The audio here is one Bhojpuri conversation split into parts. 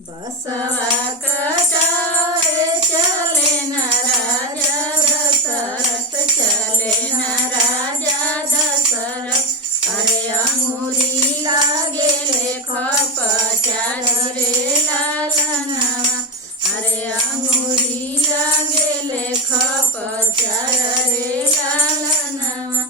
बसवा कटाए चले न राजा दशरथ, चले न राजा दशरथ। अरे अंगूरी लागे लेख पचार रे लालनवा, अरे अंगूरी लागे लेख पचार रे लालनवा।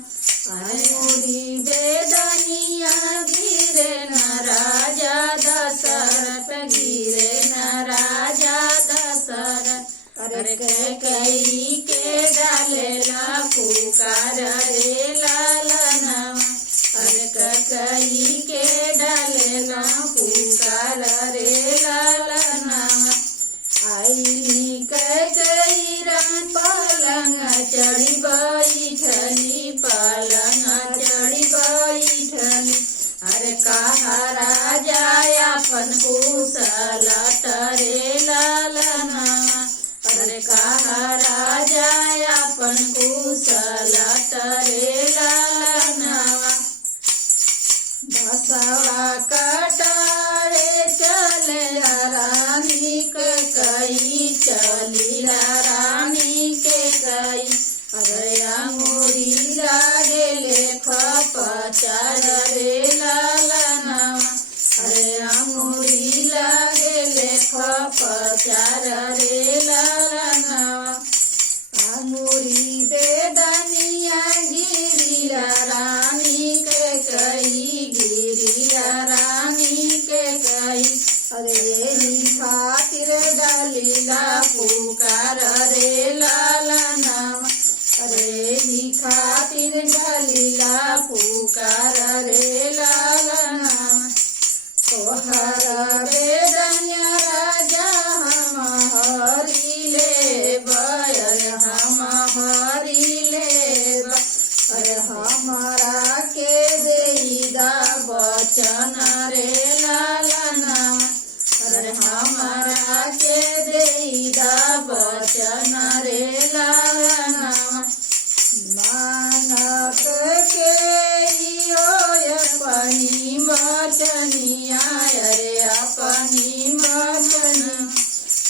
अंगूरी बेदनिया गिरे न राजा दशरथ, गिरे न राजा दशरथ। अरे कैकेयी के डालेला पुकार रे लालनवा, अरे कैकेयी के डालेला पुकार रे लालनवा। आईली कैकेयी रंग पलंग चढ़ी बैठली, पलंग चढ़ी बैठली। अरे कहा राजा अपन कुशल रे लालनवा, अरे कहा राजा अपन कुशल रे लालनवा। बसवा कटारे चले रानी के कई, चली रानी के कई। अरे अंगूरी लागे लेख पचार रे लालनवा, अरे अंगूरी लागे लेख पचार रे लालनवा। अंगूरी बेदनिया गिरिला रानी के कई, गिरिला रानी के कई। अरे खातिर डालीला पुकार रे लालनवा, अरे खातिर डालीला पुकार रे लालनवा। तोहर बेदनिया राजा हम हरी लेब, अरे हम हरी लेब। अरे हमारा के देईदा वचन रे लालनवा, अरे हमारा के देईदा वचन रे लालनवा। मानत के अपनी वचनिया, अरे अपनी वचन।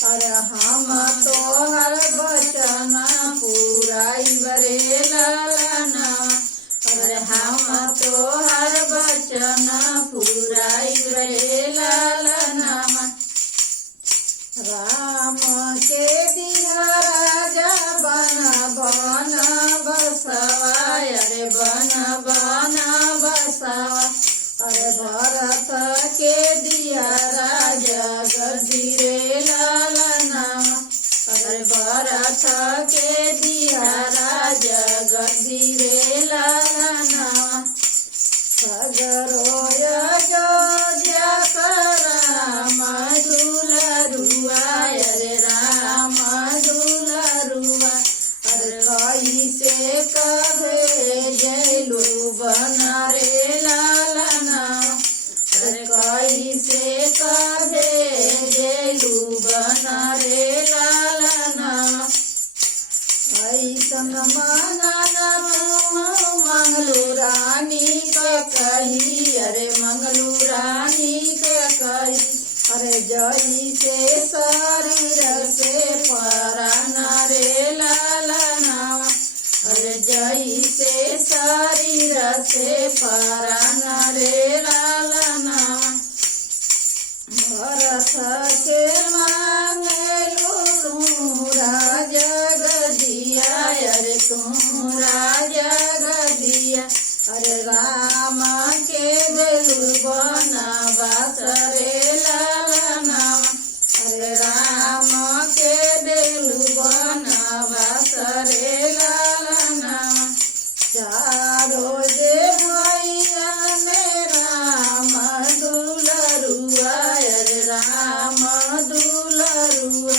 अरे हम तोहर वचन पुराइब रे लालनवा, अरे हम तोहर वचन पुराइब रे लालनवा। राम के दिया राजा बन बन बसवा, अरे बन बन बसवा। अरे भरत के दिया राजा गद्दी रे लालनवा, अरे भरत के दिया राजा गद्दी रे लालनवा। सगरो अयोध्या राम दुलरुआ, अरे राम दुलरुआ। अरे कैसे कभे जैलू बन रे लालनवा, अरे कैसे कभे जैलू बन रे लालनवा। ऐसन मनन मंगलू रानी के कही, अरे मंगलू रानी के कही। अरे जई से शरीर से परान रे लालनवा, अरे जई से शरीर से परान रे लालनवा। भरत के मांगलू राजा गदिया, अरे तू राजा गदिया। अरे राम के बेलू बनवास रे लालनवा, अरे राम के बेलू बनवास रे लालनवा। चारो जे भैया में राम दुलरुआ, अरे राम दुलरुआ।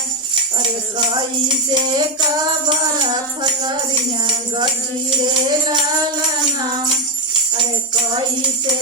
अरे कैसे कबर करिया गद्दी रे लालनवा, अरे कैसे